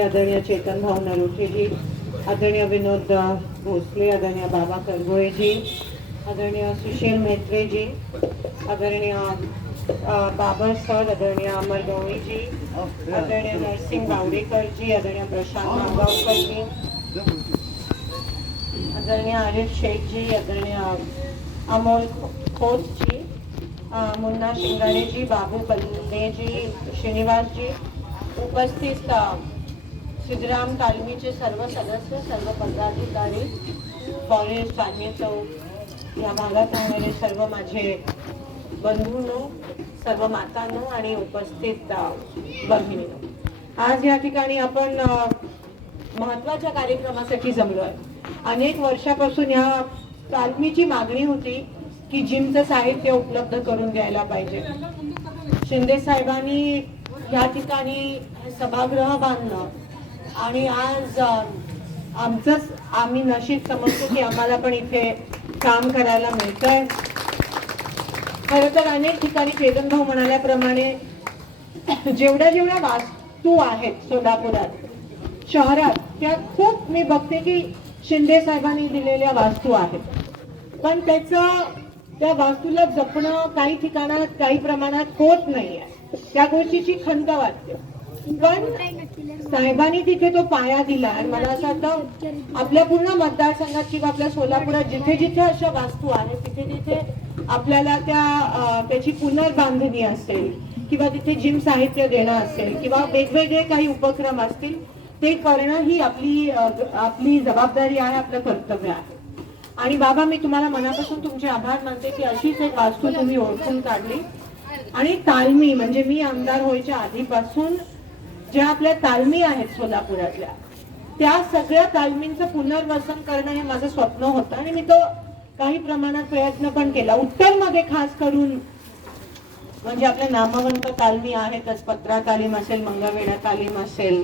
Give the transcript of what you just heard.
आदरणीय चेतन भाऊ नरोटे जी, आदरणीय विनोद भोसले, आदरणीय बाबा करगोळे जी, आदरणीय सुशील मेत्रे जी, आदरणीय बाबर सर, आदरणीय अमर गवळी जी, आदरणीय नरसिंह गावडेकर जी, आदरणीय प्रशांत नागावकर जी, आदरणीय आरिफ शेख जी, आदरणीय अमोल खोत जी, मुन्ना शिंगारे जी, बाबू बल्ले जी, श्रीनिवास जी, उपस्थित सिद्धराम तालमीचे सर्व सदस्य, सर्व पदाधिकारी, फॉरेस्ट चांदणी चौक या भागात राहणारे सर्व माझे बंधूंनो, सर्व मातांनो आणि उपस्थित भगिनींनो, आज या ठिकाणी आपण महत्त्वाच्या कार्यक्रमासाठी जमलो आहे. अनेक वर्षापासून या तालमीची मागणी होती की जिमचं साहित्य उपलब्ध करून द्यायला पाहिजे. शिंदे साहेबांनी या ठिकाणी सभागृह बांधलं आणि आज आम्ही नशीब समजतो की आम्हाला पण इथे काम करायला मिळतंय. खरं तर अनेक ठिकाणी चेतन भाऊ म्हणाल्याप्रमाणे जेवढ्या वास्तू आहेत सोलापुरात शहरात, त्या खूप मी बघते की शिंदे साहेबांनी दिलेल्या वास्तू आहेत, पण त्या वास्तूला जपणं काही ठिकाणात काही प्रमाणात होत नाहीये. त्या गोष्टीची खंत वाटते. पण साहेबांनी तिथे तो पाया दिला आणि मला असं वाटतं आपल्या पूर्ण मतदारसंघात किंवा आपल्या सोलापुरात जिथे जिथे अशा वास्तू आहेत तिथे तिथे आपल्याला त्याची पुनर्बांधणी असेल किंवा तिथे जिम साहित्य देणं असेल किंवा वेगवेगळे काही उपक्रम असतील, ते करणं ही आपली जबाबदारी आहे, आपलं कर्तव्य आहे. आणि बाबा, मी तुम्हाला मनापासून तुमचे आभार मानते की अशीच एक वास्तू तुम्ही ओळखून काढली. आणि तालमी म्हणजे मी आमदार व्हायच्या आधीपासून ज्या आपल्या तालमी आहेत सोलापुरातल्या, त्या सगळ्या तालमींचं पुनर्वसन करणं हे माझं स्वप्न होतं आणि मी तो काही प्रमाणात प्रयत्न पण केला. उत्तरमध्ये खास करून म्हणजे आपल्या नामवंत तालमी आहेतच, पत्रा तालीम असेल, मंगळवेढा तालीम असेल,